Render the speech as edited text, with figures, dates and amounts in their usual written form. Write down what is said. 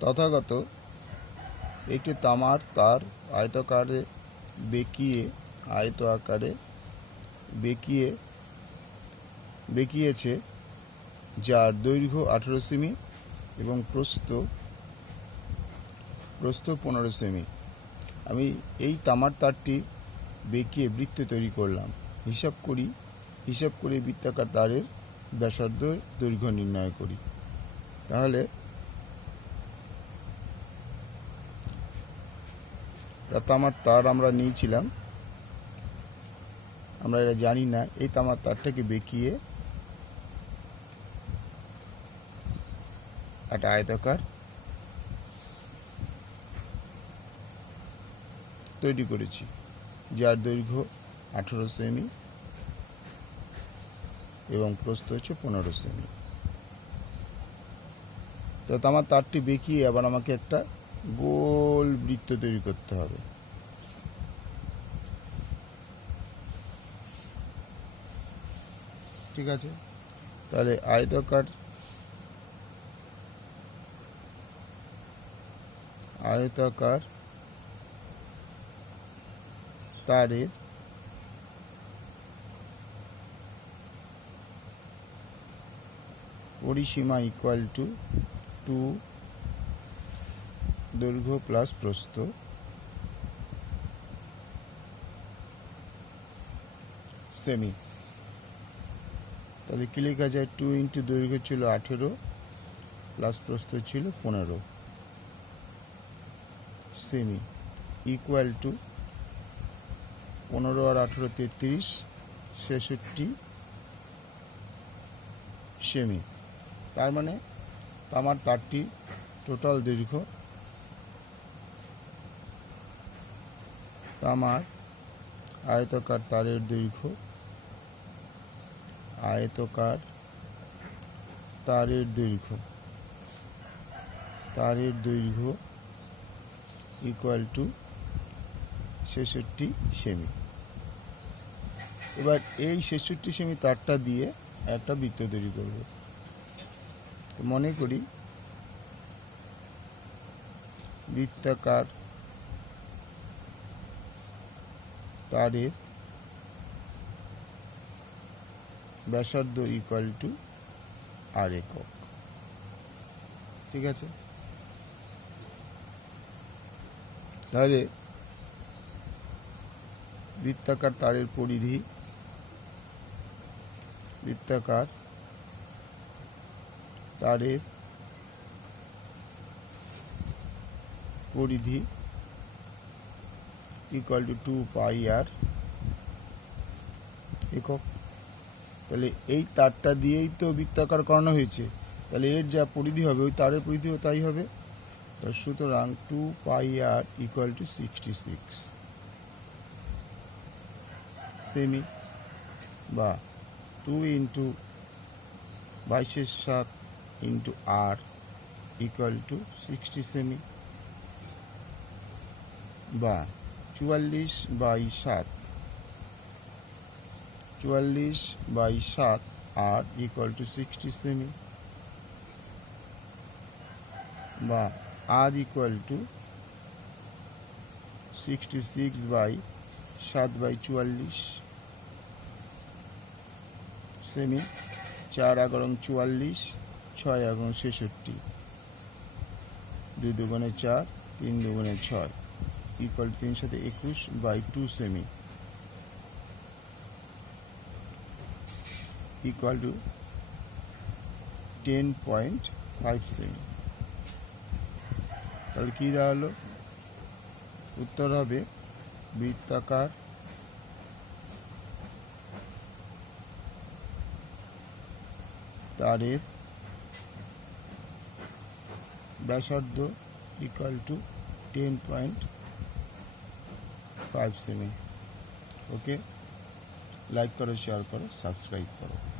তথাগত একটি তামার তার আয়তাকারে বেঁকিয়েছে, যার দৈর্ঘ্য 18 সেমি এবং প্রস্থ 15 সেমি। আমি এই তামার তারটি বেঁকিয়ে বৃত্ত তৈরি করলাম। হিসাব করে বৃত্তাকার তারের ব্যাসার্ধ দৈর্ঘ্য নির্ণয় করি। তাহলে তামার তার আমরা নিয়েছিলাম, আমরা এটা জানি না। এই তামার তারটাকে বেঁকিয়ে একটা আয়তাকার তৈরি করেছি, যার দৈর্ঘ্য 18 সেমি এবং প্রস্থ হচ্ছে 15 সেমি। তো তামার তারটি বেঁকিয়ে আবার আমাকে একটা গোল বৃত্ত তৈরি করতে হবে। ঠিক আছে, তাহলে আয়তাকার তারের পরিসীমা ইকুয়াল টু 2 দৈর্ঘ্য প্লাস প্রস্থ সেমি। তাহলে কি লেখা যায়? 2 ইন্টু দৈর্ঘ্য ছিল 18 প্লাস প্রস্থ ছিল 15 সেমি ইকুয়াল টু 15 আর 18 33 66 সেমি। তার মানে তামার তারটি টোটাল দৈর্ঘ্য, তামার আয়তাকার তারের দৈর্ঘ্য ইকুয়াল টু 66 সেমি। এবার এই 66 সেমি তারটা দিয়ে একটা বৃত্ত তৈরি করব। তো মনে করি বৃত্তাকার তারের ব্যাসার্ধ ইকুয়াল টু আর একক। ঠিক আছে, তাহলে বৃত্তাকার তারের পরিধি ইকুয়াল টু 2 পাই আর একক। তাহলে এই তারটা দিয়েই তো বৃত্তাকার করানো হয়েছে, তাহলে এর যা পরিধি হবে ওই তারের পরিধিও তাই হবে। সুতরাং 2 পাই আর ইকুয়াল টু 66 সেমি, বা 2 into 22/7 into R equal to 60 সেমি, বা 44/7 আর ইকুয়াল টু 60 সেমি, বা আর ইকুয়াল টু 66/7/44 সেমি। 4 এগারো 44, 6 এগারো 66, 2 দুগুণে 4, 3 দুগুণে 6 equal to 321/2 semi equal two 10.5 semi. তাহলে কী দাঁড়ালো? উত্তর হবে বৃত্তাকার তারের ব্যাসার্ধ equal to 10.5 semi. Okay, like করো, শেয়ার করো, সাবস্ক্রাইব করো।